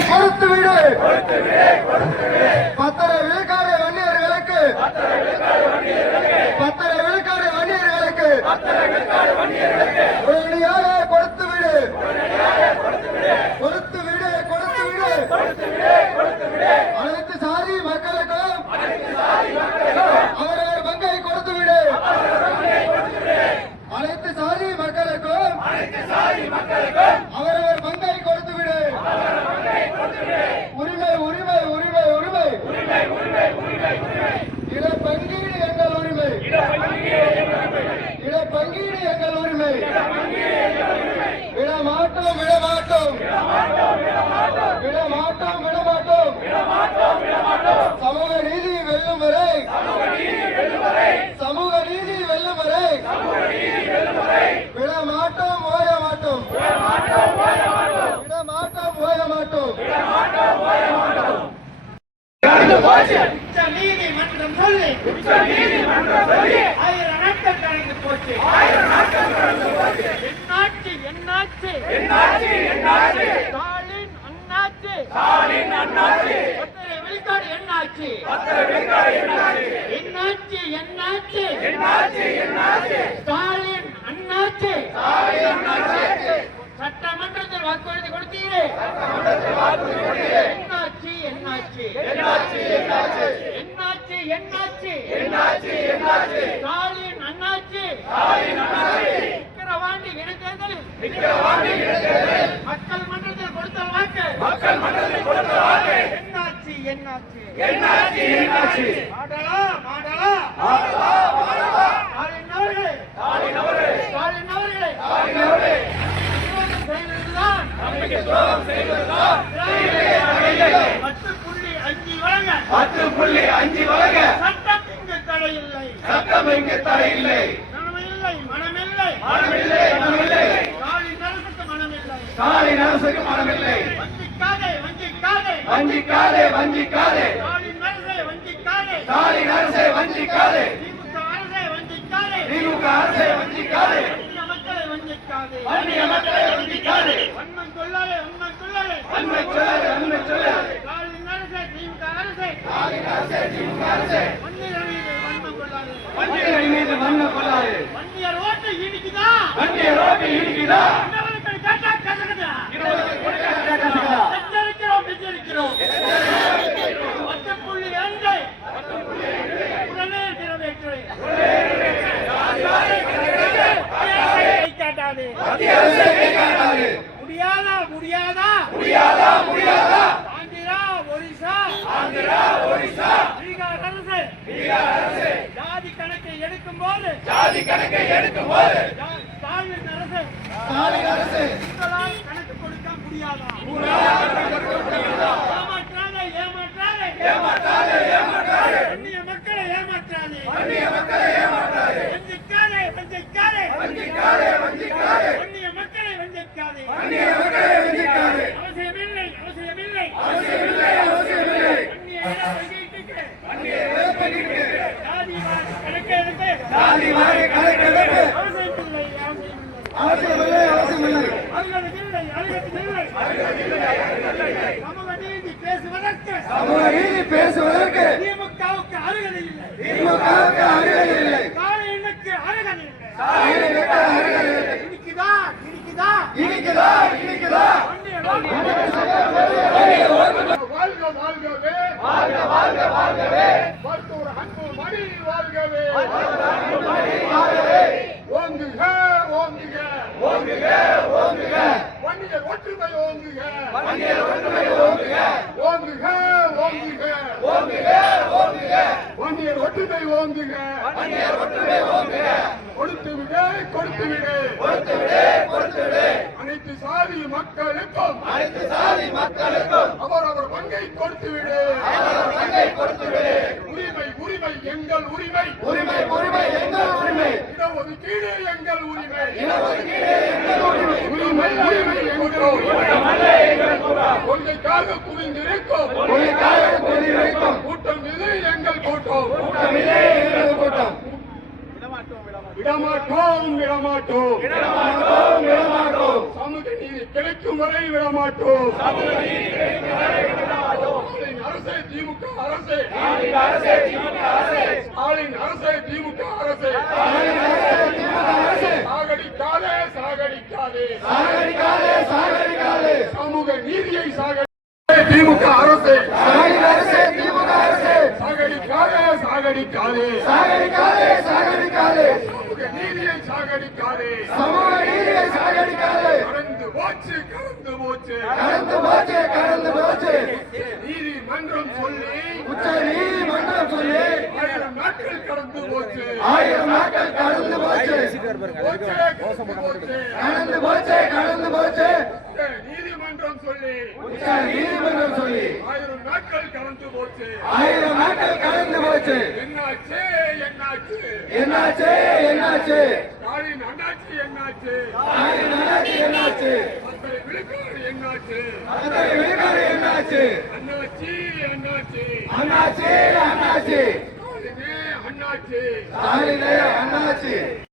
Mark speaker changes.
Speaker 1: கொடுத்து விடு. பத்தரை விழுக்காடு வன்னியர்களுக்கு பத்தரை விழுக்காடு வன்னியர்களுக்கு உடனடியாக கொடுத்து விடு கொடுத்து விடு கொடுத்து விடு அனைத்து சாதி மக்களுக்கும் அவரவர் பங்கை கொடுத்து விடு அனைத்து சாதி மக்களுக்கும் அவரவர் பங்கை கொடுத்து விடு உரிமை உரிமை உரிமை உரிமை இட பங்கீடு எங்கள் உரிமை இட பங்கீடு எங்கள் உரிமை. விட மாட்டோம் விட மாட்டோம் விட மாட்டோம் விட மாட்டோம் சமூக நீதி வெல்லும் வரை. சமூக நீதி வெல்லும் வரை. விட மாட்டோம் ஓய மாட்டோம் விட மாட்டோம் ஓய மாட்டோம்
Speaker 2: நீதிமன்றம் சொல்லி நீதிமன்றம் சொல்லி. கடந்து போச்சு என்னாச்சு என்னாச்சு? ஸ்டாலின் அண்ணாச்சு. பத்தரை விழுக்காடு என்னாச்சு? என்னாச்சு? என்னாச்சு ஸ்டாலின் அண்ணாச்சு. சட்டமன்றத்தில் வாக்குறுதி கொடுத்தீரே. என்னாச்சு என்னாச்சு? என்னாச்சு என்னாச்சு? ஸ்டாலின் அண்ணாச்சி விக்கிரவாண்டி மக்கள் மன்றத்தில் கொடுத்த வாக்கு. என்னாச்சு என்னாச்சு? மாடலா? மாடலா? ஸ்டாலின் அவர்களே. ஸ்டாலின் அவர்களே. துரோகம் செய்வதுதான் பத்து புள்ளி அஞ்சு
Speaker 3: பத்து புள்ளி அஞ்சு வழங்க.
Speaker 2: சட்டம் இங்கு தடையில்லை.
Speaker 3: சட்டம் இங்கு தடையில்லை
Speaker 2: மனமில்லை மனமில்லை
Speaker 3: மனமில்லை மனமில்லை
Speaker 2: ஸ்டாலின் அரசுக்கு மனமில்லை
Speaker 3: ஸ்டாலின் அரசுக்கு மனமில்லை.
Speaker 2: வஞ்சிக்காதே வஞ்சிக்காதே. ஸ்டாலின் அரசை வஞ்சிக்காதே. திமுக அரசை வஞ்சிக்காதே. இந்திய மக்களை வஞ்சிக்காதே. வன்மம் சொல்லாதே உண்மை சொல்லாதே.
Speaker 3: அண்மை சொல்லாதே அண்மை சொல்லாதே.
Speaker 2: ஸ்டாலின் அரசை திமுக அரசை.
Speaker 3: ஸ்டாலின் அரசை திமுக அரசை.
Speaker 2: வன்னியர் மீது கொள்ளாதே. வன்னியர் ஓட்டு இடிக்குதா?
Speaker 3: வண்டிய ரோட்டில் இடிக்குதா?
Speaker 2: கேட்டாது
Speaker 3: மத்திய அரசை கை காட்டாது
Speaker 2: முடியாதா முடியாதா?
Speaker 3: முடியாதா முடியாதா?
Speaker 2: ஆந்திரா ஒரிசா.
Speaker 3: ஆந்திரா ஒரிசா.
Speaker 2: பீகார் அரசு.
Speaker 3: பீகார் அரசு.
Speaker 2: ஜாதி கணக்கை எடுக்கும் போது
Speaker 3: ஜாதி கணக்கை எடுக்கும் போது
Speaker 2: ஸ்டாலின் அரசு.
Speaker 1: ஸ்டாலின் அரசு.
Speaker 2: உங்களால் கணக்கு கொடுக்க முடியாதா? ஏமாற்றாதே ஏமாற்றாதே.
Speaker 3: ஏமாற்றாதே ஏமாற்றாதே.
Speaker 2: அந்நிய மக்களை ஏமாற்றாதே.
Speaker 3: அந்நிய மக்களை ஏமாற்றாதே.
Speaker 2: வஞ்சிக்காதே வஞ்சிக்காதே. அந்நிய மக்களை வஞ்சிக்காதே.
Speaker 3: அந்நிய மக்களை வஞ்சிக்காதே.
Speaker 2: அவசியமில்லை அவசியமில்லை.
Speaker 3: அவசியமில்லை அவசியமில்லை.
Speaker 2: அந்நிய இனப்பங்கீட்டுக்கு
Speaker 3: அந்நிய இழப்பீட்டுக்கு
Speaker 2: ஜாதி வாரி கணக்கெடுப்பு
Speaker 3: ஜாதி வாரி கணக்கெடுப்பு
Speaker 2: அவசியமில்லை அவசியமில்லை.
Speaker 1: அவசியமில்லை அவசியமில்லை.
Speaker 2: அருகதில்லை அருகதில்லை சமூக நீதி பேசுவதற்கு.
Speaker 1: சமூக நீதி பேசுவதற்கு.
Speaker 2: திமுகவுக்கு அருகதை இல்லை.
Speaker 1: திமுகவுக்கு அருகதை இல்லை.
Speaker 2: ஸ்டாலினுக்கு அருகதை இல்லை.
Speaker 4: மணி வாழ்கவே. ஓங்குக ஓங்குக.
Speaker 3: ஓங்குக ஓங்குக
Speaker 4: வன்னியர் ஒற்றுமை ஓங்குக.
Speaker 3: வன்னியர் ஒற்றுமை ஓங்குக
Speaker 4: ஓங்குக. ஓங்குக
Speaker 3: ஓங்குக ஓங்குக
Speaker 4: வன்னியர் ஒற்றுமை ஓங்குக.
Speaker 3: வன்னியர் ஒற்றுமை ஓங்குக
Speaker 4: கொடுத்து விடு கொடுத்து விடு
Speaker 3: கொடுத்து விடு கொடுத்து விடு.
Speaker 4: அனைத்து சாதி மக்களுக்கும்
Speaker 3: அனைத்து சாதி மக்களுக்கும்
Speaker 4: அவரவர் பங்கை கொடுத்து விடு.
Speaker 3: அவரவர் பங்கை கொடுத்து விடு.
Speaker 4: எங்கள் உரிமை.
Speaker 3: உரிமை உரிமை எங்கள் உரிமை.
Speaker 4: இடஒதுக்கீடு எங்கள் உரிமை.
Speaker 3: இடஒதுக்கீடு எங்கள் உரிமை.
Speaker 4: உரிமை உரிமை எங்கள் உரிமை.
Speaker 3: கூட்டம்
Speaker 4: கொள்கைக்காக குவிந்திருக்கும்.
Speaker 3: உங்களுக்காக கொண்டிருக்கும்
Speaker 4: கூட்டம் இது எங்கள் கூட்டம்.
Speaker 3: கூட்டமில்லை எங்கள் கூட்டம்.
Speaker 4: விட விடமாட்டோம் விடமாட்டோம்
Speaker 1: விடமாட்டோம் விடமாட்டோம்.
Speaker 4: சமூக நீதி கிடைக்கும் வரை விடமாட்டோம். ஸ்டாலின் அரசே திமுக அரசே. ஸ்டாலின் அரசே திமுக அரசே. சாகடிக்காதே சாகடிக்காதே.
Speaker 1: சாகடிக்காதே சாகடிக்காதே.
Speaker 4: சமூக நீதியை சாகடி திமுக அரசே.
Speaker 1: அரசே திமுக அரசே.
Speaker 4: சாகடிக்காதே சாகடிக்காதே.
Speaker 1: சாகடிக்காதே சாகடிக்காதே.
Speaker 4: சமூக நீதியை சாகடிக்காதே.
Speaker 1: சமூக நீதியை சாகடிக்காதே.
Speaker 4: கடந்து போச்சு கடந்து போச்சு.
Speaker 1: கடந்து போச்சு கடந்து போச்சு.
Speaker 4: நீதிமன்றம் சொல்லி
Speaker 1: உச்ச நீதிமன்றம் சொல்லி
Speaker 4: ஆயிரம் நாட்கள் கடந்து போச்சு.
Speaker 1: ஆயிரம் நாட்கள் கடந்து போச்சு.
Speaker 4: கடந்து போச்சு.
Speaker 1: கடந்து போச்சு
Speaker 4: நீதிமன்றம் சொல்லி
Speaker 1: உச்ச நீதிமன்றம் சொல்லி
Speaker 4: ஆயிரம் நாட்கள் கடந்து போச்சு.
Speaker 1: ஆயிரம் நாட்கள் கடந்து போச்சு.
Speaker 4: என்னாச்சு என்னாச்சு?
Speaker 1: என்னாச்சு என்னாச்சு?
Speaker 4: ஸ்டாலின் அண்ணாச்சி என்னாச்சு?
Speaker 1: ஆயிரம் அண்ணாச்சி என்னாச்சு?
Speaker 4: என்னாச்சு?
Speaker 1: என்னாச்சு?
Speaker 4: அண்ணாச்சி அண்ணாச்சி
Speaker 1: அண்ணாச்சி. அண்ணாச்சி. அண்ணாச்சி.